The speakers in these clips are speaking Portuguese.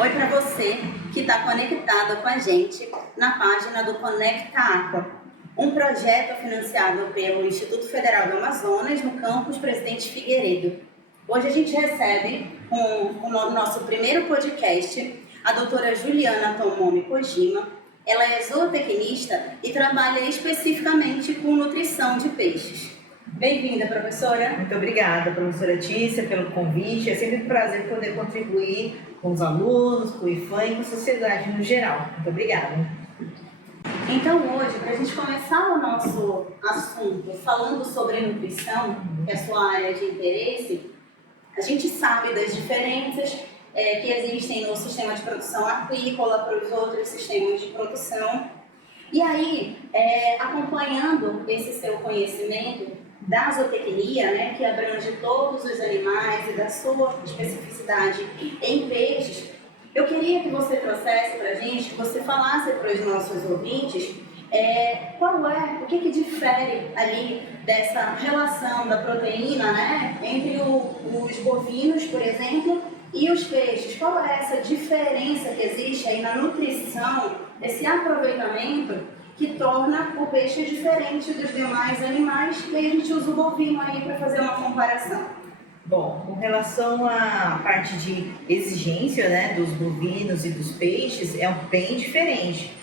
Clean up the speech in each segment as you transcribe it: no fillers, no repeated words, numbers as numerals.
Oi para você que está conectado com a gente na página do Conecta Aqua, um projeto financiado pelo Instituto Federal do Amazonas no campus Presidente Figueiredo. Hoje a gente recebe com o nosso primeiro podcast a doutora Juliana Tomomi Kojima. Ela é zootecnista e trabalha especificamente com nutrição de peixes. Bem-vinda, professora. Muito obrigada, professora Tícia, pelo convite. É sempre um prazer poder contribuir com os alunos, com o IFAM e com a sociedade no geral. Muito obrigada. Então hoje, para a gente começar o nosso assunto falando sobre nutrição, que é a sua área de interesse, a gente sabe das diferenças que existem no sistema de produção aquícola para os outros sistemas de produção. E aí, acompanhando esse seu conhecimento da zootecnia, né, que abrange todos os animais e da sua especificidade em peixes, eu queria que você trouxesse para a gente, que você falasse para os nossos ouvintes o que difere ali dessa relação da proteína, né, entre os bovinos, por exemplo, e os peixes. Qual é essa diferença que existe aí na nutrição, esse aproveitamento que torna o peixe diferente dos demais animais, e a gente usa o bovino aí para fazer uma comparação. Bom, com relação à parte de exigência, né, dos bovinos e dos peixes, é bem diferente.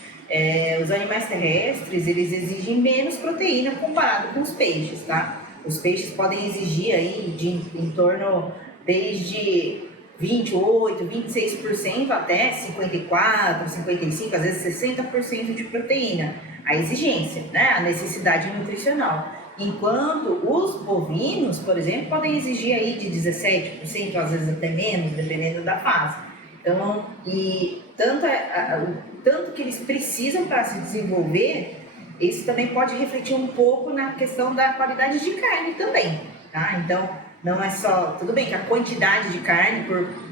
Os animais terrestres, eles exigem menos proteína comparado com os peixes, tá? Os peixes podem exigir aí em torno desde 28%, 26% até 54%, 55%, às vezes 60% de proteína. A exigência, né? A necessidade nutricional. Enquanto os bovinos, por exemplo, podem exigir aí de 17%, às vezes até menos, dependendo da fase. Então, e tanto que eles precisam para se desenvolver, isso também pode refletir um pouco na questão da qualidade de carne também, tá? Então, não é só... Tudo bem que a quantidade de carne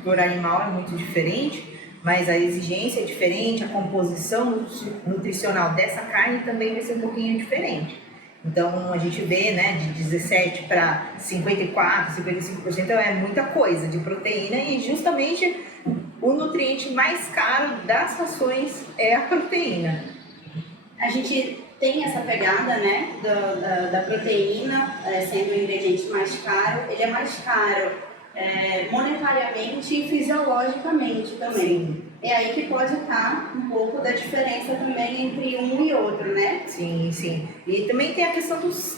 por animal é muito diferente, mas a exigência é diferente, a composição nutricional dessa carne também vai ser um pouquinho diferente. Então, a gente vê, né, de 17% para 54%, 55% é muita coisa de proteína, e justamente o nutriente mais caro das rações é a proteína. A gente tem essa pegada, né, da proteína sendo o ingrediente mais caro. Ele é mais caro monetariamente e fisiologicamente também. Sim. É aí que pode estar um pouco da diferença também entre um e outro, né? Sim, sim. E também tem a questão dos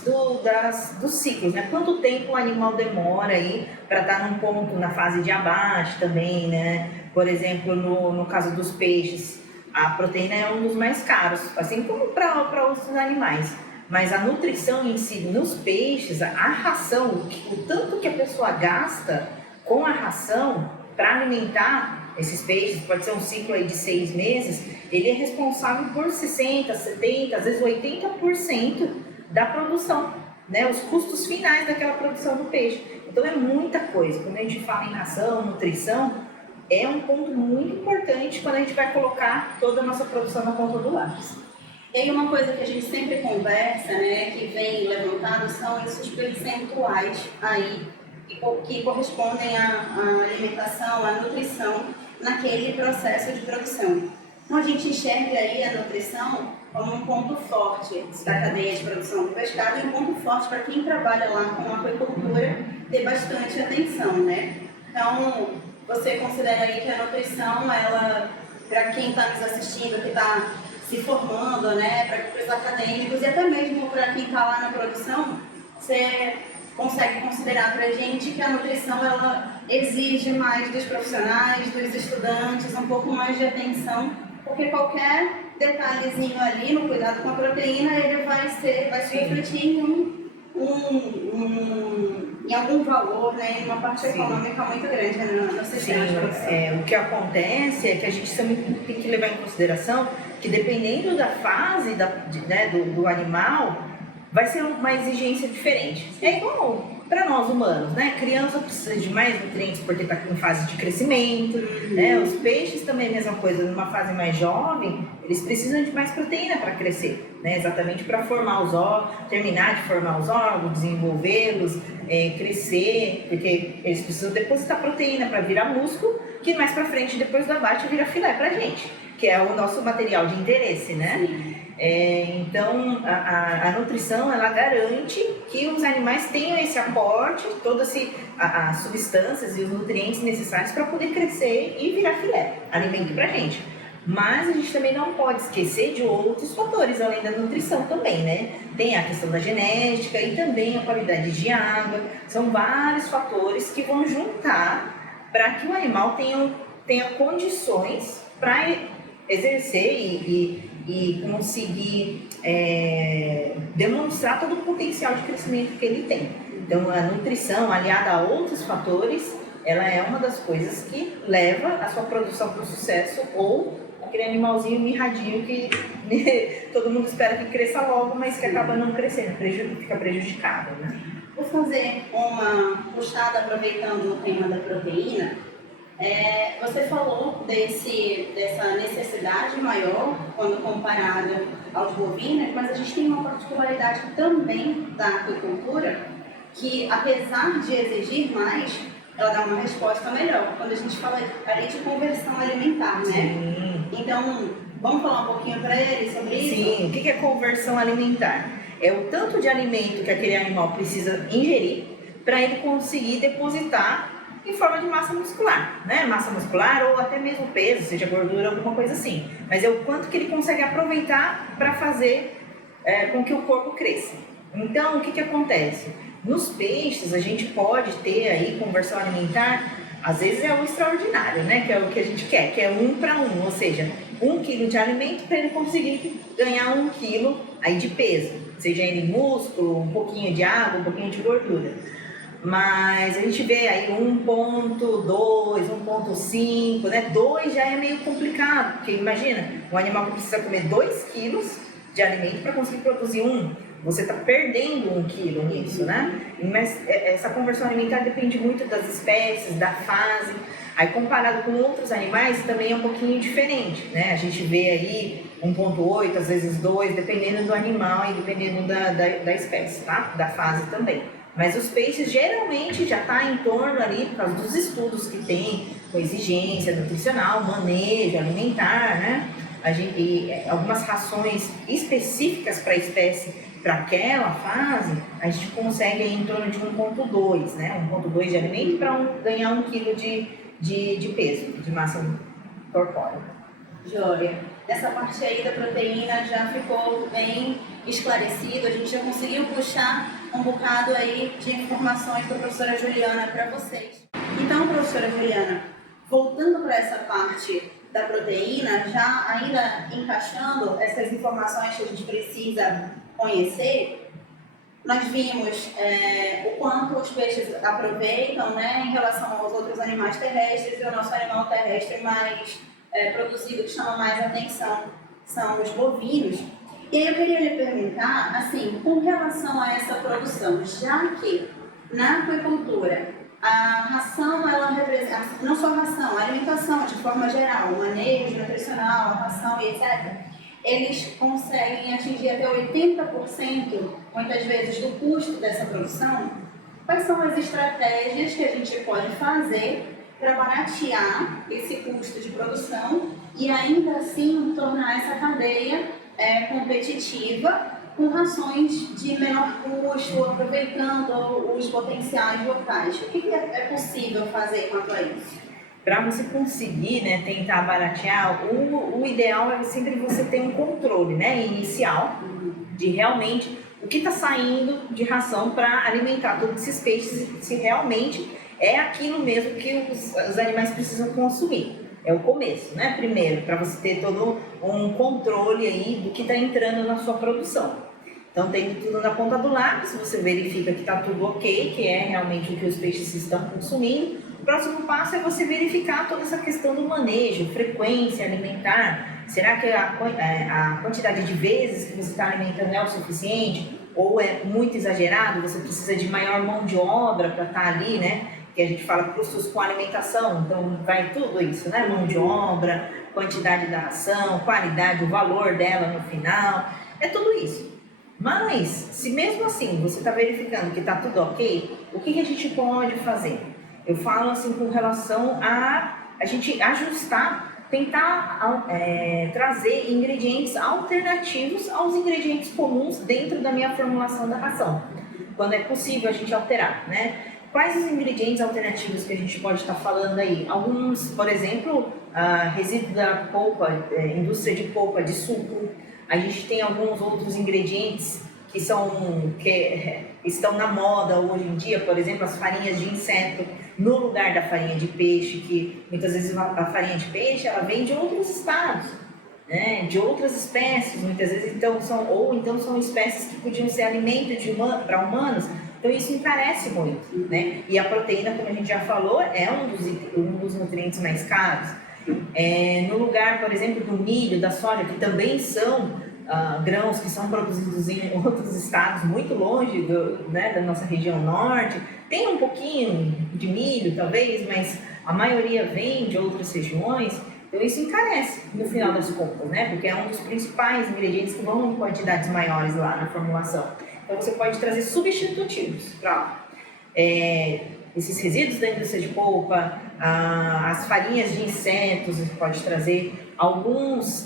ciclos, né? Quanto tempo o animal demora aí para estar num ponto, na fase de abate também, né? Por exemplo, no caso dos peixes, a proteína é um dos mais caros, assim como para outros animais. Mas a nutrição em si, nos peixes, a ração, o tanto que a pessoa gasta com a ração para alimentar esses peixes, pode ser um ciclo aí de 6 meses, ele é responsável por 60%, 70%, às vezes 80% da produção, né? Os custos finais daquela produção do peixe. Então é muita coisa. Quando a gente fala em ração, nutrição, é um ponto muito importante quando a gente vai colocar toda a nossa produção na ponta do lápis. E aí uma coisa que a gente sempre conversa, né, que vem levantado, são esses percentuais aí que correspondem à alimentação, à nutrição naquele processo de produção. Então a gente enxerga aí a nutrição como um ponto forte da cadeia de produção do pescado e um ponto forte para quem trabalha lá com aquicultura ter bastante atenção, né? Então, você considera aí que a nutrição, ela, para quem está nos assistindo, que está se formando, né, para os acadêmicos e até mesmo para quem está lá na produção, você consegue considerar para a gente que a nutrição, ela exige mais dos profissionais, dos estudantes, um pouco mais de atenção, porque qualquer detalhezinho ali no cuidado com a proteína, ele vai se refletir em algum valor, né, em uma parte econômica muito grande no sistema de produção. O que acontece é que a gente também tem que levar em consideração que dependendo da fase do animal, vai ser uma exigência diferente. É igual para nós humanos, né? Criança precisa de mais nutrientes porque está em fase de crescimento, né? Os peixes também é a mesma coisa, numa fase mais jovem, eles precisam de mais proteína para crescer, né? Exatamente para formar os órgãos, terminar de formar os órgãos, desenvolvê-los, crescer, porque eles precisam depositar proteína para virar músculo, que mais para frente, depois do abate, vira filé para a gente, que é o nosso material de interesse, né? Então, a nutrição, ela garante que os animais tenham esse aporte, todas as substâncias e os nutrientes necessários para poder crescer e virar filé, alimento para a gente. Mas a gente também não pode esquecer de outros fatores, além da nutrição também, né? Tem a questão da genética e também a qualidade de água. São vários fatores que vão juntar para que o animal tenha condições para exercer e conseguir demonstrar todo o potencial de crescimento que ele tem. Então, a nutrição, aliada a outros fatores, ela é uma das coisas que leva a sua produção para o sucesso, ou aquele animalzinho mirradinho que todo mundo espera que cresça logo, mas que acaba não crescendo, fica prejudicado, né? Vou fazer uma puxada aproveitando o tema da proteína. Você falou dessa necessidade maior quando comparada aos bovinos, mas a gente tem uma particularidade também da aquicultura, que apesar de exigir mais, ela dá uma resposta melhor. Quando a gente fala ali de conversão alimentar, né? Sim. Então, vamos falar um pouquinho para ele sobre isso? Sim, o que é conversão alimentar? É o tanto de alimento que aquele animal precisa ingerir para ele conseguir depositar em forma de massa muscular, né? Massa muscular ou até mesmo peso, seja gordura, alguma coisa assim. Mas é o quanto que ele consegue aproveitar para fazer com que o corpo cresça. Então, o que acontece? Nos peixes, a gente pode ter aí conversão alimentar, às vezes é o extraordinário, né? Que é o que a gente quer, que é 1 para 1, ou seja, 1 quilo de alimento para ele conseguir ganhar 1 quilo aí de peso, seja ele músculo, um pouquinho de água, um pouquinho de gordura. Mas a gente vê aí 1,2, 1,5, né? 2 já é meio complicado, porque imagina, um animal que precisa comer 2 quilos de alimento para conseguir produzir 1. Você está perdendo 1 quilo nisso, né? Mas essa conversão alimentar depende muito das espécies, da fase. Aí comparado com outros animais também é um pouquinho diferente, né? A gente vê aí 1,8, às vezes 2, dependendo do animal e dependendo da espécie, tá? Da fase também. Mas os peixes geralmente já está em torno ali, por causa dos estudos que tem, com exigência nutricional, manejo alimentar, né? E algumas rações específicas para a espécie, para aquela fase, a gente consegue aí em torno de 1,2, né? 1,2 de alimento para ganhar 1 quilo de peso, de massa corpórea. Joia. Essa parte aí da proteína já ficou bem esclarecido, a gente já conseguiu puxar um bocado aí de informações da professora Juliana para vocês. Então, professora Juliana, voltando para essa parte da proteína, já ainda encaixando essas informações que a gente precisa conhecer, nós vimos o quanto os peixes aproveitam, né, em relação aos outros animais terrestres, e o nosso animal terrestre mais produzido, que chama mais atenção, são os bovinos. E aí eu queria lhe perguntar, assim, com relação a essa produção, já que na aquicultura a ração, ela representa, não só a ração, a alimentação de forma geral, o manejo nutricional, a ração e etc., eles conseguem atingir até 80%, muitas vezes, do custo dessa produção. Quais são as estratégias que a gente pode fazer para baratear esse custo de produção e ainda assim tornar essa cadeia competitiva com rações de menor custo, aproveitando os potenciais locais? O que é possível fazer quanto a isso? Para você conseguir, né, tentar baratear, o ideal é sempre você ter um controle, né, inicial de realmente o que está saindo de ração para alimentar todos esses peixes, se realmente é aquilo mesmo que os animais precisam consumir. É o começo, né? Primeiro, para você ter todo um controle aí do que está entrando na sua produção. Então, tendo tudo na ponta do lápis, você verifica que está tudo ok, que é realmente o que os peixes estão consumindo. O próximo passo é você verificar toda essa questão do manejo, frequência alimentar. Será que a quantidade de vezes que você está alimentando é o suficiente? Ou é muito exagerado? Você precisa de maior mão de obra para estar ali, né? que a gente fala custos com alimentação, então vai tudo isso, né? Mão de obra, quantidade da ração, qualidade, o valor dela no final, é tudo isso. Mas, se mesmo assim você está verificando que está tudo ok, o que a gente pode fazer? Eu falo assim com relação a gente ajustar, tentar trazer ingredientes alternativos aos ingredientes comuns dentro da minha formulação da ração, quando é possível a gente alterar, né? Quais os ingredientes alternativos que a gente pode estar falando aí? Alguns, por exemplo, resíduo da polpa, indústria de polpa de suco. A gente tem alguns outros ingredientes que estão na moda hoje em dia, por exemplo, as farinhas de inseto, no lugar da farinha de peixe, que muitas vezes a farinha de peixe ela vem de outros estados, né? De outras espécies, muitas vezes então são espécies que podiam ser alimento para humanos. Então isso encarece muito, né? E a proteína, como a gente já falou, é um dos nutrientes mais caros. No lugar, por exemplo, do milho, da soja, que também são grãos que são produzidos em outros estados muito longe da nossa região norte, tem um pouquinho de milho talvez, mas a maioria vem de outras regiões. Então isso encarece no final das contas, né? Porque é um dos principais ingredientes que vão em quantidades maiores lá na formulação. Então você pode trazer substitutivos para lá. Esses resíduos da indústria de polpa, as farinhas de insetos, você pode trazer alguns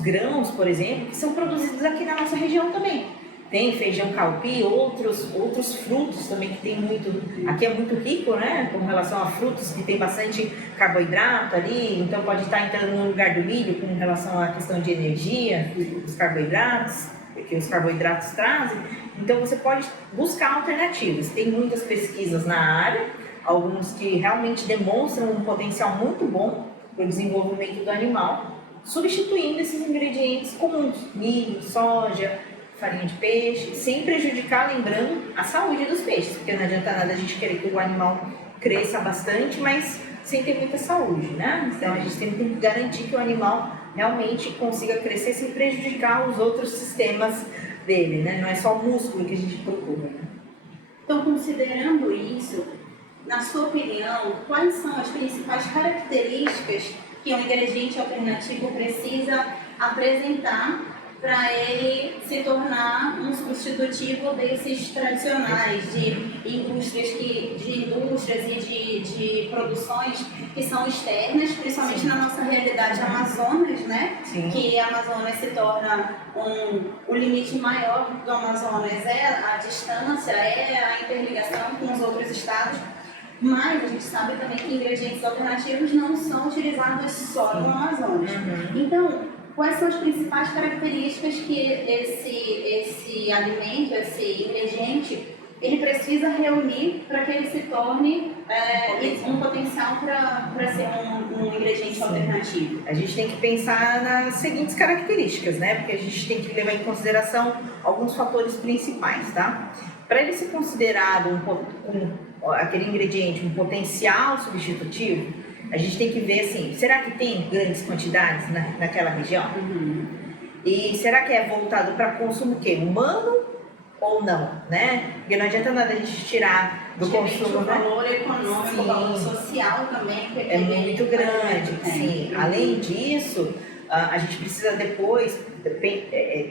grãos, por exemplo, que são produzidos aqui na nossa região também. Tem feijão calpi, outros frutos também que tem muito. Aqui é muito rico, né? Com relação a frutos que tem bastante carboidrato ali, então pode estar entrando no lugar do milho com relação à questão de energia, dos carboidratos, que os carboidratos trazem. Então você pode buscar alternativas. Tem muitas pesquisas na área, alguns que realmente demonstram um potencial muito bom para o desenvolvimento do animal, substituindo esses ingredientes comuns, milho, soja, farinha de peixe, sem prejudicar, lembrando, a saúde dos peixes, porque não adianta nada a gente querer que o animal cresça bastante, mas sem ter muita saúde, né? Então a gente tem que garantir que o animal realmente consiga crescer sem prejudicar os outros sistemas dele, né? Não é só o músculo que a gente procura, né? Então, considerando isso, na sua opinião, quais são as principais características que um ingrediente alternativo precisa apresentar para ele se tornar um substitutivo desses tradicionais de indústrias e de produções que são externas, principalmente Sim. na nossa realidade Amazonas, né? Sim. Que a Amazonas se torna o limite maior do Amazonas é a distância, é a interligação com os outros estados. Mas a gente sabe também que ingredientes alternativos não são utilizados só no Amazonas. Então, quais são as principais características que esse alimento, esse ingrediente, ele precisa reunir para que ele se torne um potencial para ser um ingrediente alternativo? A gente tem que pensar nas seguintes características, né? Porque a gente tem que levar em consideração alguns fatores principais, tá? Para ele ser considerado aquele ingrediente um potencial substitutivo, a gente tem que ver assim, será que tem grandes quantidades naquela região? E será que é voltado para consumo humano ou não, né? Porque não adianta nada a gente tirar do consumo, o né? valor econômico, Sim. o valor social também É muito grande, sim. Além disso, a gente precisa depois,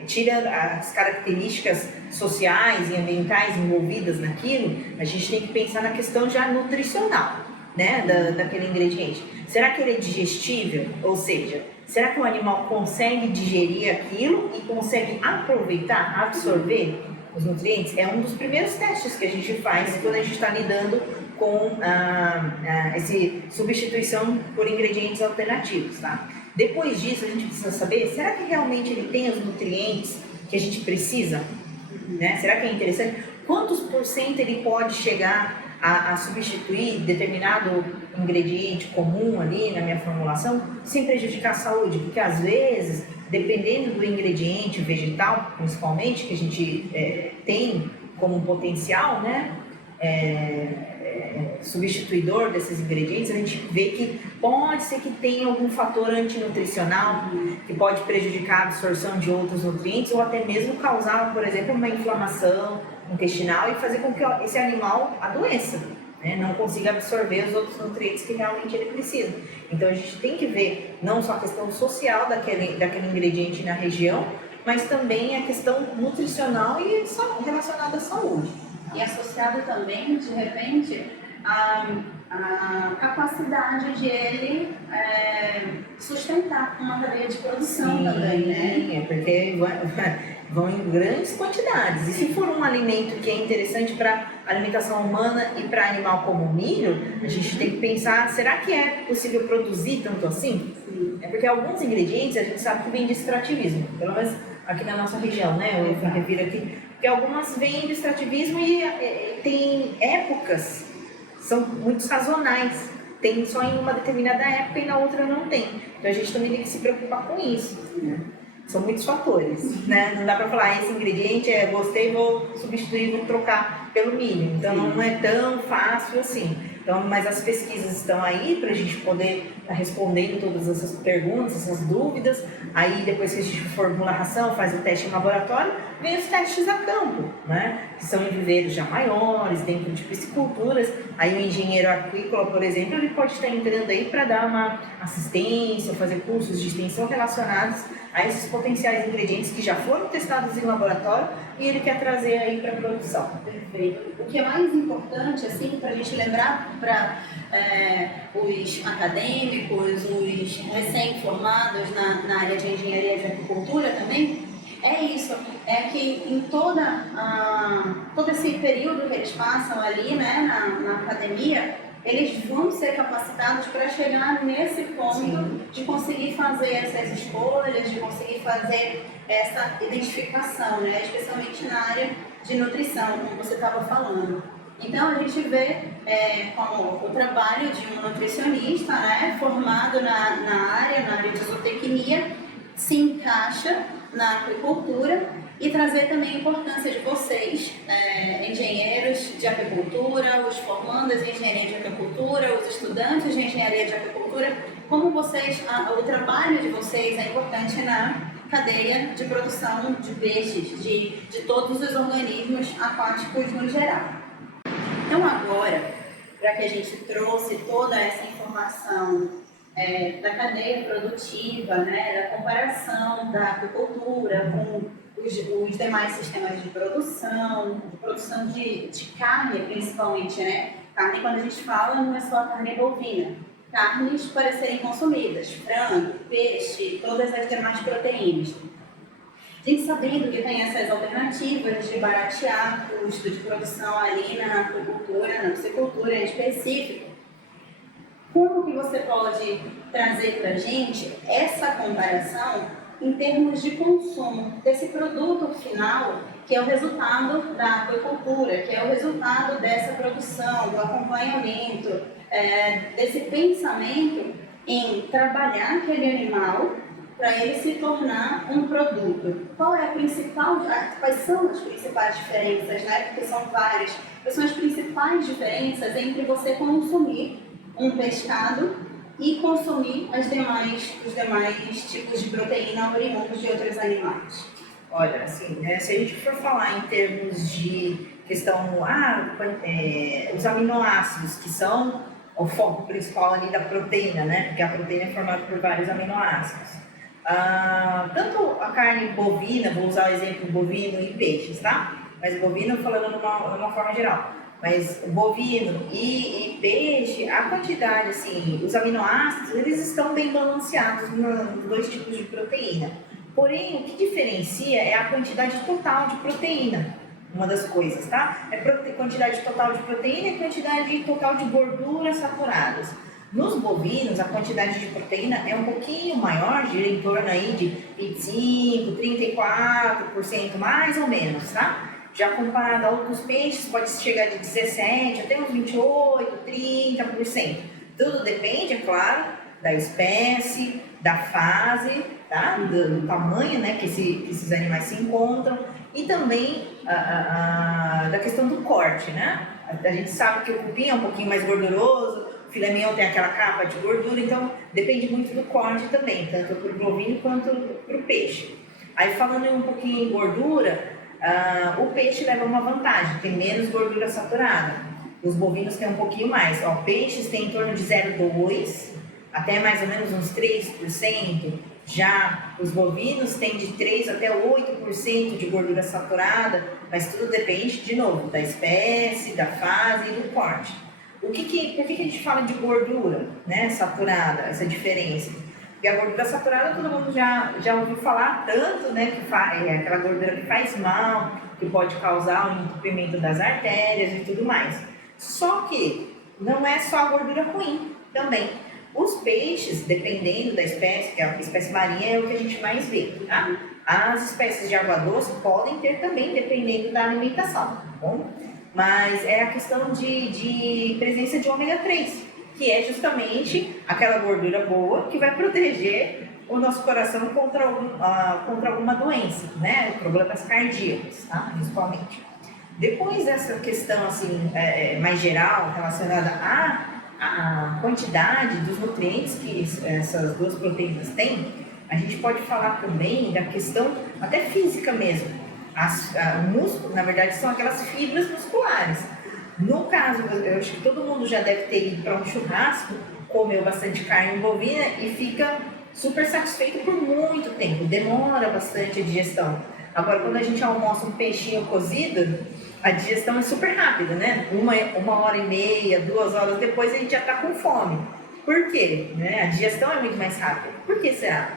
tirando as características sociais e ambientais envolvidas naquilo, a gente tem que pensar na questão já nutricional, né, daquele ingrediente. Será que ele é digestível? Ou seja, será que o animal consegue digerir aquilo e consegue aproveitar, absorver os nutrientes? É um dos primeiros testes que a gente faz quando a gente está lidando com essa substituição por ingredientes alternativos, tá? Depois disso, a gente precisa saber, será que realmente ele tem os nutrientes que a gente precisa? Né? Será que é interessante? Quantos por cento ele pode chegar a substituir determinado ingrediente comum ali na minha formulação sem prejudicar a saúde? Porque às vezes, dependendo do ingrediente vegetal, principalmente, que a gente tem como potencial, né? Substituidor desses ingredientes, a gente vê que pode ser que tenha algum fator antinutricional que pode prejudicar a absorção de outros nutrientes ou até mesmo causar, por exemplo, uma inflamação intestinal e fazer com que esse animal adoeça, né? Não consiga absorver os outros nutrientes que realmente ele precisa. Então a gente tem que ver não só a questão social daquele ingrediente na região, mas também a questão nutricional e relacionada à saúde. E associado também, de repente, a capacidade de ele sustentar uma cadeia de produção. Sim, também, né? É porque vão em grandes quantidades. E se for um alimento que é interessante para alimentação humana e para animal como o milho, a gente tem que pensar, será que é possível produzir tanto assim? Sim. É porque alguns ingredientes a gente sabe que vem de extrativismo, pelo menos aqui na nossa região, né? Eu me refiro aqui, porque algumas vêm de extrativismo e tem épocas, são muito sazonais. Tem só em uma determinada época e na outra não tem. Então a gente também tem que se preocupar com isso, né? São muitos fatores, né? Não dá para falar, esse ingrediente gostei, vou substituir, vou trocar pelo milho. Então não é tão fácil assim. Então, mas as pesquisas estão aí para a gente poder estar respondendo todas essas perguntas, essas dúvidas. Aí depois que a gente formula a ração, faz o teste em laboratório, vem os testes a campo, né? Que são em viveiros já maiores, dentro de pisciculturas. Aí o engenheiro aquícola, por exemplo, ele pode estar entrando aí para dar uma assistência, fazer cursos de extensão relacionados a esses potenciais ingredientes que já foram testados em laboratório e ele quer trazer aí para a produção. Perfeito. O que é mais importante, assim, para a gente lembrar para os acadêmicos, os recém-formados na área de engenharia de agricultura também, é isso, é que em todo esse período que eles passam ali, né, na academia, eles vão ser capacitados para chegar nesse ponto. Sim. De conseguir fazer essas escolhas, de conseguir fazer essa identificação, né? Especialmente na área de nutrição, como você estava falando. Então a gente vê como o trabalho de um nutricionista, né, formado na área de zootecnia, se encaixa na aquicultura e trazer também a importância de vocês, engenheiros de aquicultura, os formandos em engenharia de aquicultura, os estudantes de engenharia de aquicultura, como vocês, o trabalho de vocês é importante na cadeia de produção de peixes, de todos os organismos aquáticos no geral. Então agora, para que a gente trouxe toda essa informação da cadeia produtiva, né, da comparação da aquicultura com os demais sistemas de produção de carne principalmente, né? Carne, quando a gente fala, não é só a carne bovina. Carnes para serem consumidas, frango, peixe, todas as demais proteínas. A gente sabendo que tem essas alternativas de baratear o custo de produção ali na aquicultura, na piscicultura em específico, como que você pode trazer para a gente essa comparação em termos de consumo desse produto final, que é o resultado da aquicultura, que é o resultado dessa produção, do acompanhamento, desse pensamento em trabalhar aquele animal para ele se tornar um produto. Quais são as principais diferenças, né? Porque são várias. Quais são as principais diferenças entre você consumir um pescado e consumir os demais tipos de proteína oriundos de outros animais? Olha, assim, né, se a gente for falar em termos de questão, os aminoácidos, que são o foco principal ali da proteína, né, porque a proteína é formada por vários aminoácidos. Tanto a carne bovina, vou usar o exemplo bovino e peixes, tá? Mas bovino falando numa forma geral. Mas bovino e peixe, a quantidade, assim, os aminoácidos, eles estão bem balanceados nos dois tipos de proteína. Porém, o que diferencia é a quantidade total de proteína, uma das coisas, tá? É quantidade total de proteína e quantidade total de gorduras saturadas. Nos bovinos, a quantidade de proteína é um pouquinho maior, gira em torno aí de 25%, 34%, mais ou menos, tá? Já comparado a outros peixes, pode chegar de 17% até uns 28%, 30%. Tudo depende, é claro, da espécie, da fase, tá? Do tamanho, né, que esses animais se encontram e também da questão do corte, né? A gente sabe que o cupim é um pouquinho mais gorduroso, o filé mignon tem aquela capa de gordura, então depende muito do corte também, tanto para o bovino quanto para o peixe. Aí falando um pouquinho em gordura, O peixe leva uma vantagem, tem menos gordura saturada. Os bovinos têm um pouquinho mais. Peixes têm em torno de 0,2% até mais ou menos uns 3%. Já os bovinos têm de 3 até 8% de gordura saturada, mas tudo depende, de novo, da espécie, da fase e do corte. Por que a gente fala de gordura, né, saturada, essa diferença? Porque a gordura saturada todo mundo já ouviu falar tanto, né, que é aquela gordura que faz mal, que pode causar um entupimento das artérias e tudo mais. Só que não é só a gordura ruim também. Os peixes, dependendo da espécie, que a espécie marinha é o que a gente mais vê, tá? As espécies de água doce podem ter também, dependendo da alimentação, tá bom? Mas é a questão de presença de ômega 3, que é justamente aquela gordura boa que vai proteger o nosso coração contra alguma doença, né? Problemas cardíacos, tá? Principalmente. Depois dessa questão assim, mais geral, relacionada à quantidade dos nutrientes que essas duas proteínas têm, a gente pode falar também da questão até física mesmo. O músculo, na verdade, são aquelas fibras musculares. No caso, eu acho que todo mundo já deve ter ido para um churrasco, comeu bastante carne bovina e fica super satisfeito por muito tempo. Demora bastante a digestão. Agora, quando a gente almoça um peixinho cozido, a digestão é super rápida, né? Uma hora e meia, 2 horas depois a gente já está com fome. Por quê? Né? A digestão é muito mais rápida. Por que será?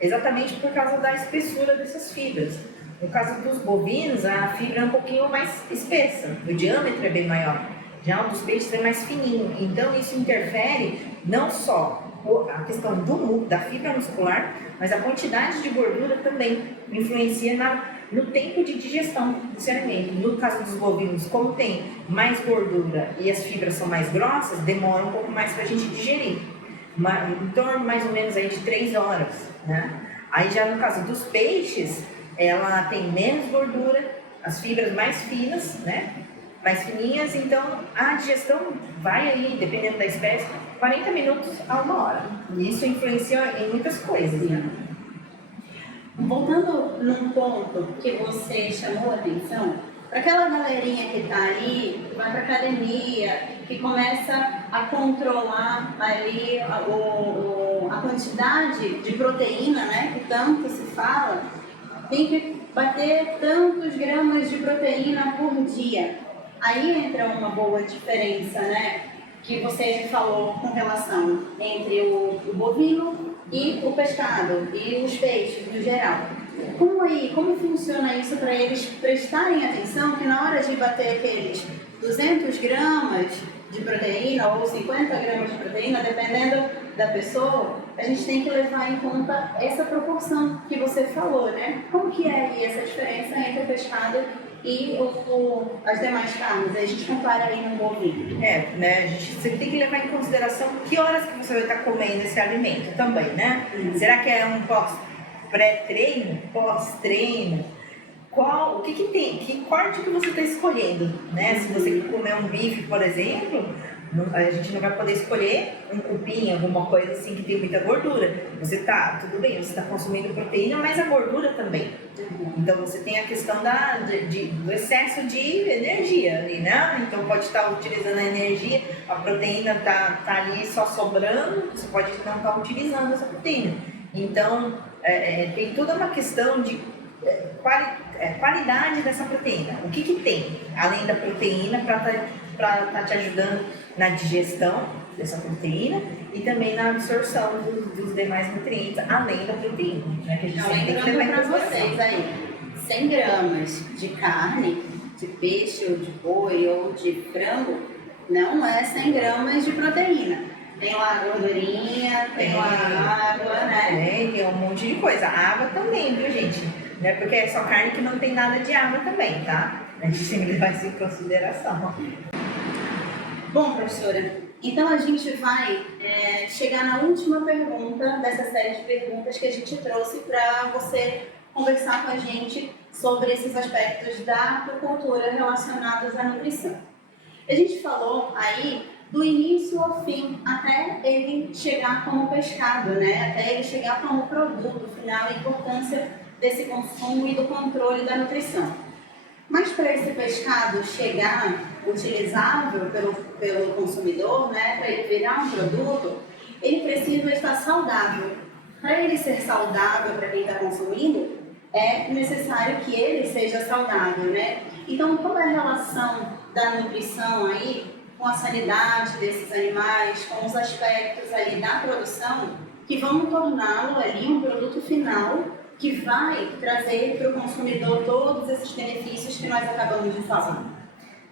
Exatamente por causa da espessura dessas fibras. No caso dos bovinos, a fibra é um pouquinho mais espessa, o diâmetro é bem maior. Já o dos peixes é mais fininho. Então isso interfere não só a questão da fibra muscular, mas a quantidade de gordura também influencia no tempo de digestão desse alimento. No caso dos bovinos, como tem mais gordura e as fibras são mais grossas, demora um pouco mais para a gente digerir. Em torno mais ou menos aí de 3 horas, né? Aí já no caso dos peixes, ela tem menos gordura, as fibras mais finas, né? Mais fininhas, então a digestão vai aí, dependendo da espécie, 40 minutos a 1 hora. E isso influencia em muitas coisas, né? Voltando num ponto que você chamou a atenção, para aquela galerinha que está aí, que vai para academia, que começa a controlar ali a quantidade de proteína, né, que tanto se fala, tem que bater tantos gramas de proteína por dia. Aí entra uma boa diferença, né, que você falou com relação entre o bovino e o pescado e os peixes no geral. Como funciona isso para eles prestarem atenção que na hora de bater aqueles 200 gramas de proteína ou 50 gramas de proteína, dependendo da pessoa, a gente tem que levar em conta essa proporção que você falou, né? Como que é aí essa diferença entre o pescado e as demais carnes? A gente compara aí no bovino. Né? A gente sempre tem que levar em consideração que horas que você vai estar comendo esse alimento também, né? Será que é um pré-treino, pós-treino? O que tem? Que corte que você está escolhendo, né? Se você comer um bife, por exemplo, a gente não vai poder escolher um cupim, alguma coisa assim que tem muita gordura. Tudo bem, você está consumindo proteína, mas a gordura também. Então você tem a questão do excesso de energia ali, né? Então pode estar utilizando a energia, a proteína tá ali só sobrando, você pode não estar utilizando essa proteína. Então tem toda uma questão de qualidade dessa proteína. O que tem além da proteína para estar te ajudando na digestão dessa proteína e também na absorção dos demais nutrientes, além da proteína, né? Que a gente tem que levar em para consideração. vocês aí, 100 gramas de carne, de peixe ou de boi ou de frango, não é 100 gramas de proteína. Tem lá a gordurinha, tem lá a água, né? Tem um monte de coisa. A água também, viu, gente? Não é porque é só carne que não tem nada de água também, tá? A gente sempre leva isso em consideração. Bom, professora, então a gente vai chegar na última pergunta dessa série de perguntas que a gente trouxe para você conversar com a gente sobre esses aspectos da aquicultura relacionados à nutrição. A gente falou aí do início ao fim, até ele chegar como pescado, né? Até ele chegar como produto final, a importância desse consumo e do controle da nutrição. Mas para esse pescado chegar utilizável pelo consumidor, né, para ele virar um produto, ele precisa estar saudável. Para ele ser saudável para quem está consumindo, é necessário que ele seja saudável, né? Então, qual é a relação da nutrição aí com a sanidade desses animais, com os aspectos ali da produção que vão torná-lo ali um produto final que vai trazer para o consumidor todos esses benefícios que nós acabamos de falar?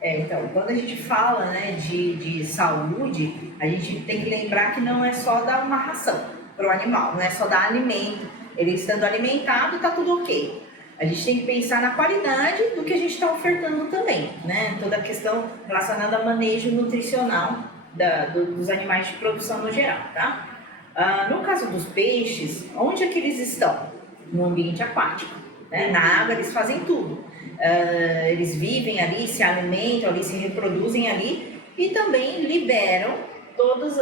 Então, quando a gente fala, né, de saúde, a gente tem que lembrar que não é só dar uma ração para o animal, não é só dar alimento. Ele estando alimentado, está tudo ok. A gente tem que pensar na qualidade do que a gente está ofertando também, né? Toda a questão relacionada ao manejo nutricional dos animais de produção no geral, tá? No caso dos peixes, onde é que eles estão? No ambiente aquático, né? Na água eles fazem tudo. Eles vivem ali, se alimentam ali, se reproduzem ali e também liberam todas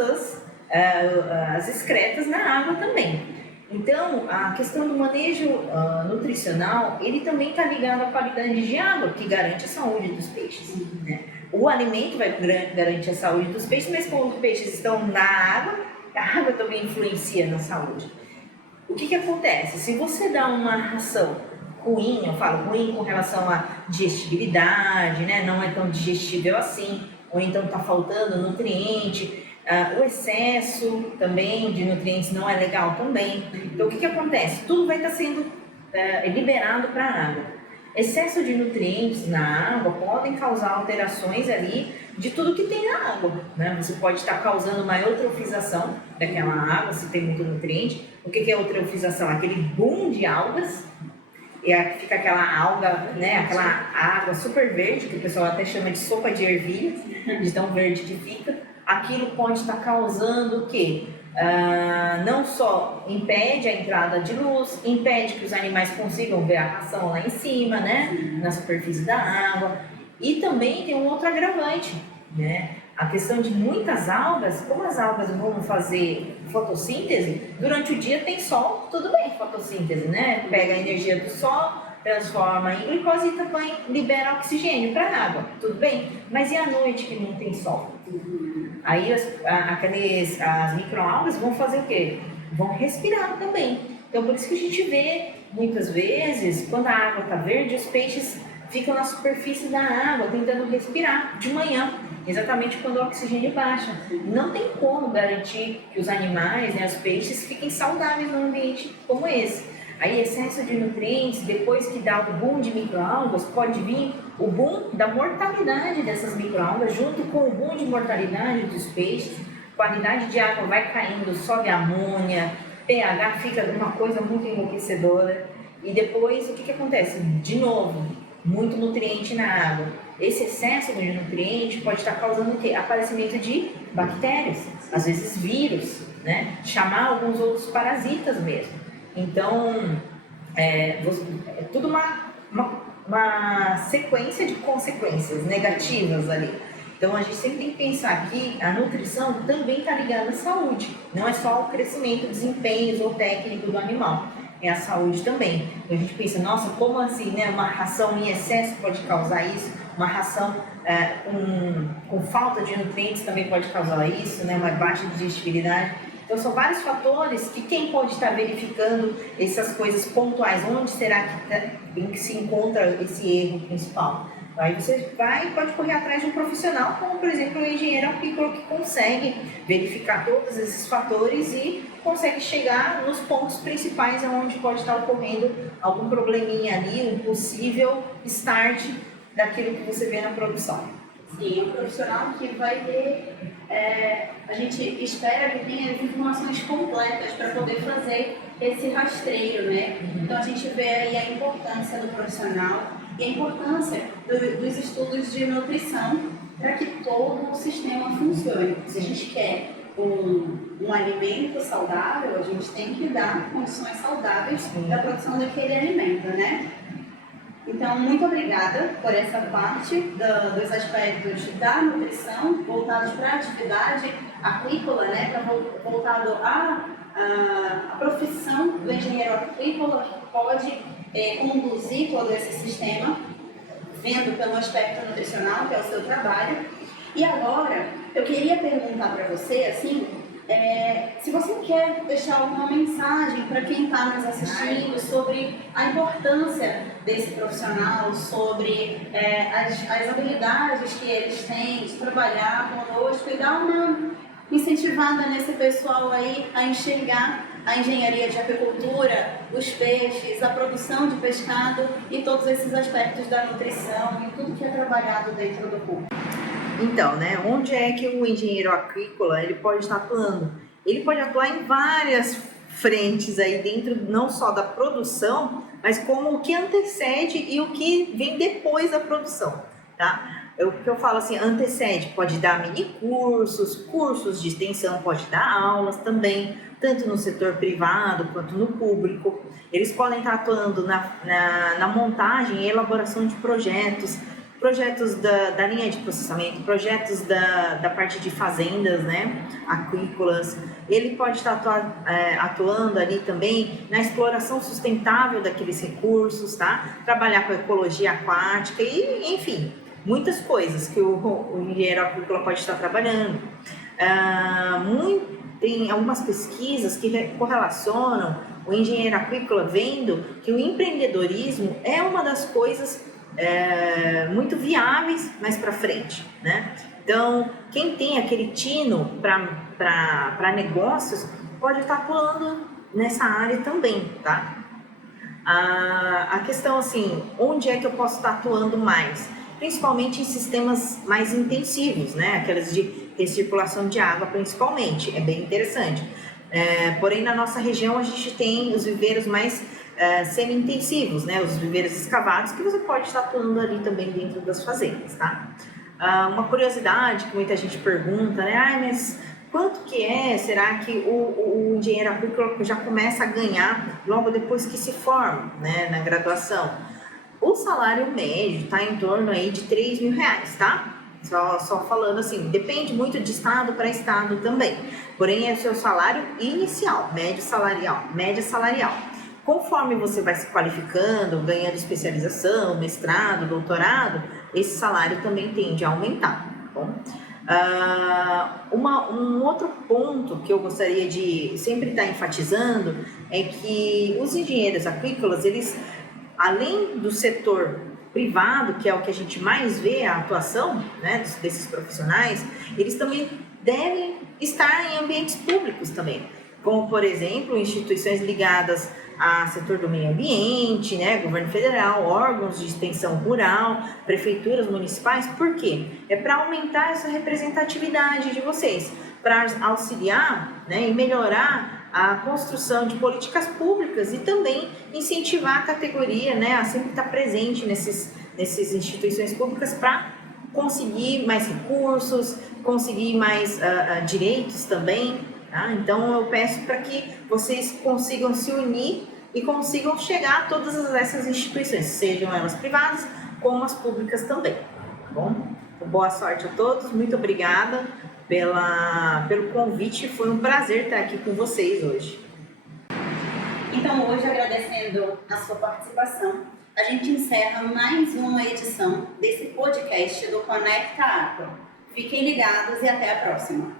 as excretas na água também. Então, a questão do manejo nutricional, ele também está ligado à qualidade de água, que garante a saúde dos peixes, né? O alimento vai garantir a saúde dos peixes, mas quando os peixes estão na água, a água também influencia na saúde. O que acontece? Se você dá uma ração ruim, eu falo ruim com relação à digestibilidade, né? Não é tão digestível assim, ou então está faltando nutriente, o excesso também de nutrientes não é legal também. Então o que acontece? Tudo vai estar sendo liberado para a água. Excesso de nutrientes na água podem causar alterações ali de tudo que tem na água, né? Você pode estar causando uma eutrofização daquela água, se tem muito nutriente. O que é eutrofização? Aquele boom de algas, e fica aquela alga, né? Aquela água super verde, que o pessoal até chama de sopa de ervilha, de tão verde que fica. Aquilo pode estar causando o quê? Não só impede a entrada de luz, impede que os animais consigam ver a ração lá em cima, né? Na superfície da água. E também tem um outro agravante, né? A questão de muitas algas, como as algas vão fazer fotossíntese, durante o dia tem sol, tudo bem, fotossíntese, né? Pega a energia do sol, transforma em glicose e também libera oxigênio para a água, tudo bem. Mas e à noite que não tem sol? Aí as microalgas vão fazer o quê? Vão respirar também. Então por isso que a gente vê, muitas vezes, quando a água está verde, os peixes ficam na superfície da água tentando respirar de manhã, exatamente quando o oxigênio baixa. Não tem como garantir que os animais, né, os peixes, fiquem saudáveis num ambiente como esse. Aí excesso de nutrientes, depois que dá o boom de microalgas, pode vir o boom da mortalidade dessas microalgas, junto com o boom de mortalidade dos peixes. Qualidade de água vai caindo, sobe a amônia, pH fica uma coisa muito enlouquecedora. E depois o que acontece? De novo, muito nutriente na água. Esse excesso de nutriente pode estar causando o quê? Aparecimento de bactérias, às vezes vírus, né? Chamar alguns outros parasitas mesmo. Então, é tudo uma sequência de consequências negativas ali. Então, a gente sempre tem que pensar que a nutrição também está ligada à saúde. Não é só o crescimento, desempenhos ou técnico do animal. É a saúde também. Então, a gente pensa, nossa, como assim, né? Uma ração em excesso pode causar isso? Uma ração com falta de nutrientes também pode causar isso, né? Uma baixa digestibilidade. Então, são vários fatores que quem pode estar verificando essas coisas pontuais, onde será que se encontra esse erro principal? Aí você pode correr atrás de um profissional, como por exemplo o engenheiro apícola, que consegue verificar todos esses fatores e consegue chegar nos pontos principais onde pode estar ocorrendo algum probleminha ali, um possível start daquilo que você vê na produção. Sim, um profissional que vai ter, a gente espera que tenha as informações completas para poder fazer esse rastreio, né? Então a gente vê aí a importância do profissional e a importância dos estudos de nutrição para que todo o sistema funcione. Se a gente quer um alimento saudável, a gente tem que dar condições saudáveis da produção daquele alimento, né? Então, muito obrigada por essa parte dos aspectos da nutrição, voltados para a atividade aquícola, né? Voltado à profissão do engenheiro aquícola, que pode conduzir todo esse sistema. vendo pelo aspecto nutricional, que é o seu trabalho. E agora, eu queria perguntar para você, assim, se você quer deixar alguma mensagem para quem está nos assistindo sobre a importância desse profissional, sobre as habilidades que eles têm de trabalhar conosco e dar uma incentivada nesse pessoal aí a enxergar a engenharia de aquicultura, os peixes, a produção de pescado e todos esses aspectos da nutrição e tudo que é trabalhado dentro do curso. Então, né, onde é que o engenheiro aquícola ele pode estar atuando? Ele pode atuar em várias frentes aí dentro, não só da produção, mas como o que antecede e o que vem depois da produção, tá? O que eu falo assim, antecede, pode dar mini cursos, cursos de extensão, pode dar aulas também, tanto no setor privado quanto no público. Eles podem estar atuando na montagem e elaboração de projetos da linha de processamento, projetos da parte de fazendas, né, aquícolas. Ele pode estar atuando ali também na exploração sustentável daqueles recursos, tá? Trabalhar com a ecologia aquática e, enfim, muitas coisas que o engenheiro aquícola pode estar trabalhando. Tem algumas pesquisas que correlacionam o engenheiro aquícola vendo que o empreendedorismo é uma das coisas muito viáveis mais para frente, né? Então, quem tem aquele tino para negócios pode estar atuando nessa área também, tá? A questão assim, onde é que eu posso estar atuando mais? Principalmente em sistemas mais intensivos, né? Aquelas de recirculação de água, principalmente, é bem interessante. Porém, na nossa região a gente tem os viveiros mais semi-intensivos, né? Os viveiros escavados, que você pode estar atuando ali também dentro das fazendas, tá? Uma curiosidade que muita gente pergunta, né? Mas quanto que será que o engenheiro aquícola já começa a ganhar logo depois que se forma, né? Na graduação? O salário médio está em torno aí de R$3.000, tá? Só falando assim, depende muito de estado para estado também. Porém, é o seu salário inicial, média salarial. Conforme você vai se qualificando, ganhando especialização, mestrado, doutorado, esse salário também tende a aumentar, tá bom? Um outro ponto que eu gostaria de sempre estar enfatizando é que os engenheiros aquícolas, eles, além do setor privado, que é o que a gente mais vê a atuação, né, desses profissionais, eles também devem estar em ambientes públicos também, como, por exemplo, instituições ligadas ao setor do meio ambiente, né, governo federal, órgãos de extensão rural, prefeituras municipais. Por quê? É para aumentar essa representatividade de vocês, para auxiliar, né, e melhorar a construção de políticas públicas e também incentivar a categoria, né, a sempre estar presente nessas instituições públicas para conseguir mais recursos, conseguir mais direitos também, tá? Então eu peço para que vocês consigam se unir e consigam chegar a todas essas instituições, sejam elas privadas como as públicas também, tá bom? Então, boa sorte a todos, muito obrigada pelo convite, foi um prazer estar aqui com vocês hoje. Então, hoje, agradecendo a sua participação, a gente encerra mais uma edição desse podcast do Conecta Aqua. Fiquem ligados e até a próxima.